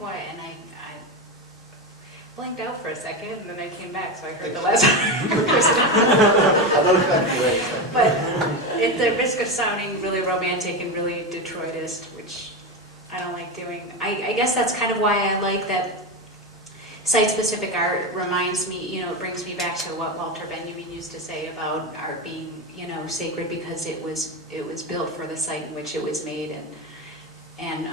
of why, and I blanked out for a second, and then I came back, so I heard the last person. But at the risk of sounding really romantic and really Detroitist, which I don't like doing, I guess that's kind of why I like that site-specific art reminds me, you know, it brings me back to what Walter Benjamin used to say about art being, you know, sacred because it was built for the site in which it was made, and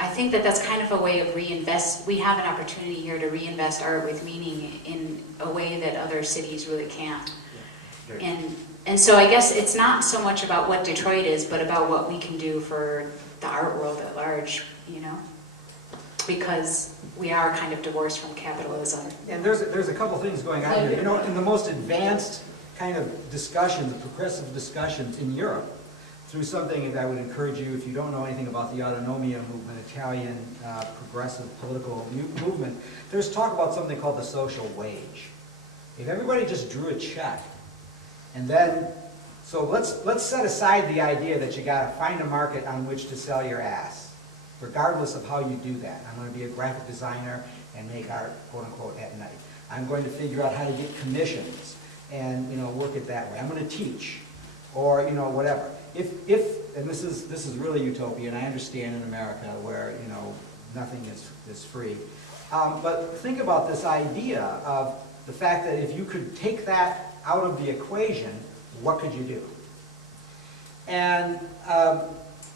I think that that's kind of a way of reinvest. We have an opportunity here to reinvest art with meaning in a way that other cities really can't. Yeah. And so I guess it's not so much about what Detroit is, but about what we can do for the art world at large, you know, because we are kind of divorced from capitalism. And there's a couple things going on here. You know, in the most advanced kind of discussions, progressive discussions in Europe, through something that I would encourage you, if you don't know anything about the Autonomia movement, Italian progressive political movement, there's talk about something called the social wage. If everybody just drew a check, and then, so let's set aside the idea that you got to find a market on which to sell your ass, regardless of how you do that. I'm going to be a graphic designer and make art, quote unquote, at night. I'm going to figure out how to get commissions and, you know, work it that way. I'm going to teach, or, you know, whatever. If and this is really utopian, I understand in America where, you know, nothing is free. But think about this idea of the fact that if you could take that out of the equation, what could you do? And,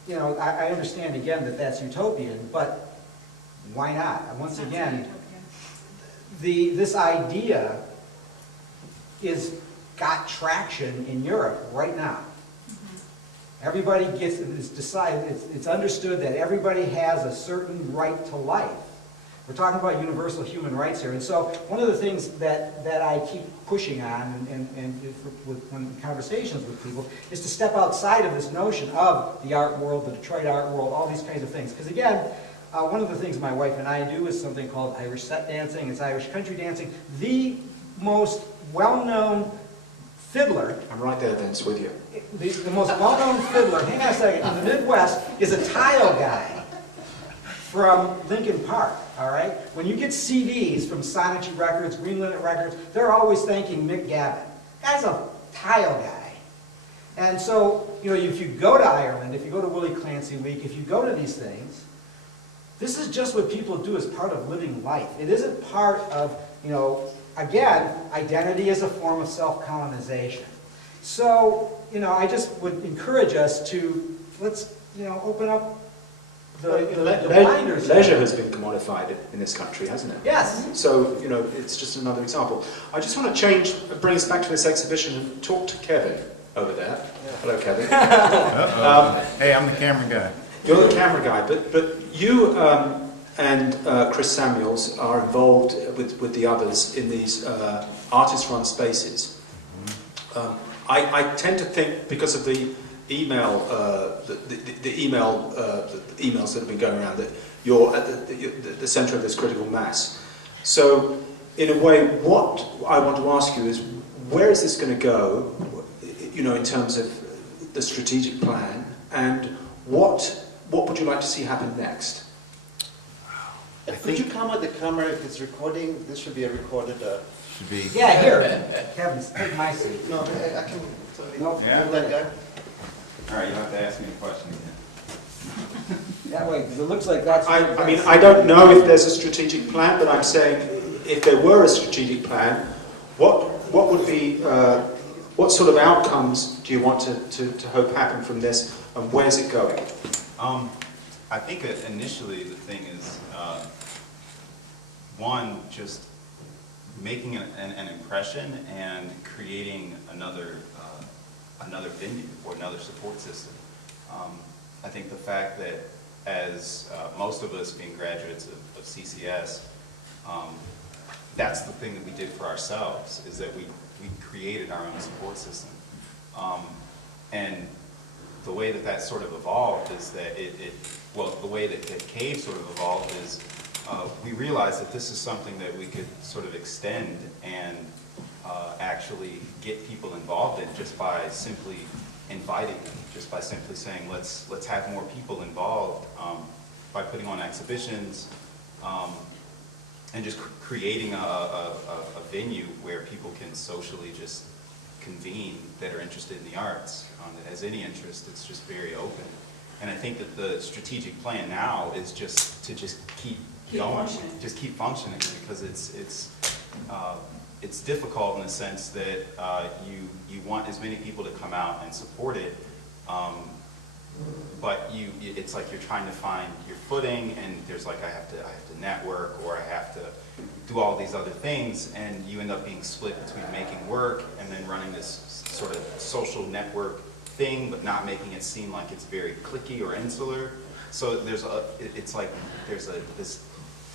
you know, I understand again that that's utopian, but why not? And once again, this idea got traction in Europe right now. Everybody it's understood that everybody has a certain right to life. We're talking about universal human rights here. And so one of the things that I keep pushing on when conversations with people is to step outside of this notion of the art world, the Detroit art world, all these kinds of things. Because again, one of the things my wife and I do is something called Irish set dancing. It's Irish country dancing. The most well-known fiddler. I'm right there, Vince, with you. The most well-known fiddler, hang on a second, in the Midwest is a tile guy from Lincoln Park, all right? When you get CDs from Sonichi Records, Green Linnet Records, they're always thanking Mick Gavin. Guy's a tile guy. And so, you know, if you go to Ireland, if you go to Willie Clancy Week, if you go to these things, this is just what people do as part of living life. It isn't part of, you know, again, identity is a form of self-colonization. So, you know, I just would encourage us to, let's, you know, open up the blinders. Leisure has been commodified in this country, hasn't it? Yes. So, you know, it's just another example. I just want to bring us back to this exhibition and talk to Kevin over there. Yeah. Hello, Kevin. Hey, I'm the camera guy. You're the camera guy, but you and Chris Samuels are involved with the others in these artist-run spaces. I tend to think, because of the email, the emails that have been going around, that you're at the centre of this critical mass. So, in a way, what I want to ask you is, where is this going to go? You know, in terms of the strategic plan, and what would you like to see happen next? Could you come with the camera? If it's recording, this should be a recorded. Should be. Yeah, here. Kevin, take my seat. No, I can. Nope. Yeah. That guy. All right, you don't have to ask me questions. That way, because it looks like that's... I mean, I don't know if there's a strategic plan, but I'm saying, if there were a strategic plan, what would be, what sort of outcomes do you want to hope happen from this, and where's it going? I think that initially the thing is, one, just making an impression and creating another venue or another support system. I think the fact that, as most of us being graduates of CCS, that's the thing that we did for ourselves, is that we created our own support system. And the way that sort of evolved is that the way that CAVE sort of evolved is we realized that this is something that we could sort of extend and actually get people involved in just by simply inviting them, just by simply saying, let's have more people involved. by putting on exhibitions, and just creating a venue where people can socially just convene that are interested in the arts, that has any interest. It's just very open. And I think that the strategic plan now is just to keep going, functioning. just keep functioning, because it's difficult in the sense that you want as many people to come out and support it, but it's like you're trying to find your footing, and there's like I have to network, or I have to do all these other things, and you end up being split between making work and then running this sort of social network thing, but not making it seem like it's very cliquey or insular. So it's like there's this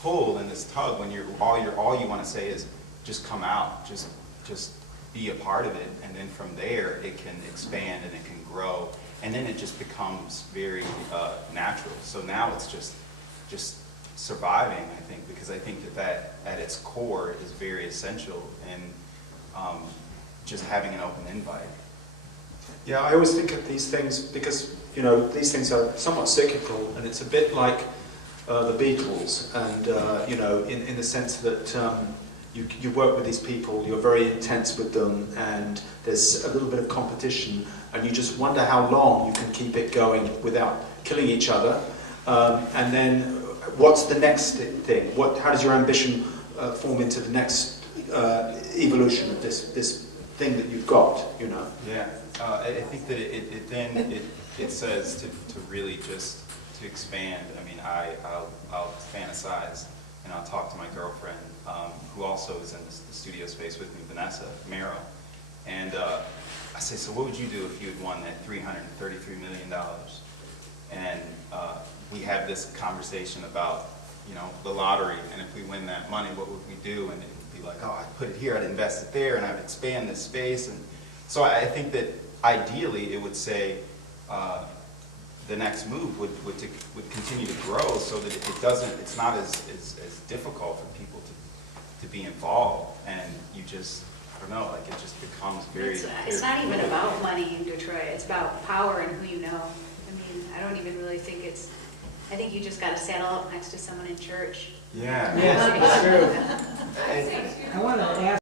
pull and this tug when all you want to say is just come out, just be a part of it, and then from there it can expand and it can grow, and then it just becomes very natural. So now it's just surviving, I think, because I think that at its core is very essential in just having an open invite. Yeah, I always think of these things because, you know, these things are somewhat cyclical, and it's a bit like the Beatles, and, you know, in the sense that you work with these people, you're very intense with them, and there's a little bit of competition, and you just wonder how long you can keep it going without killing each other. And then what's the next thing? How does your ambition form into the next evolution of this thing that you've got, you know? Yeah, I think that it says to really just to expand. I mean, I'll fantasize and I'll talk to my girlfriend, who also is in the studio space with me, Vanessa Merrill, and I say, so what would you do if you had won that $333 million? And we have this conversation about, you know, the lottery, and if we win that money, what would we do? And it would be like, oh, I'd put it here, I'd invest it there, and I'd expand this space. And so I think that ideally it would say the next move would continue to grow, so that it's not as difficult for people to be involved, and you just, I don't know, like it just becomes very. It's not even about money in Detroit. It's about power and who you know. I mean, I don't even really think it's. I think you just got to saddle up next to someone in church. Yeah. Yes, it's true. I want to ask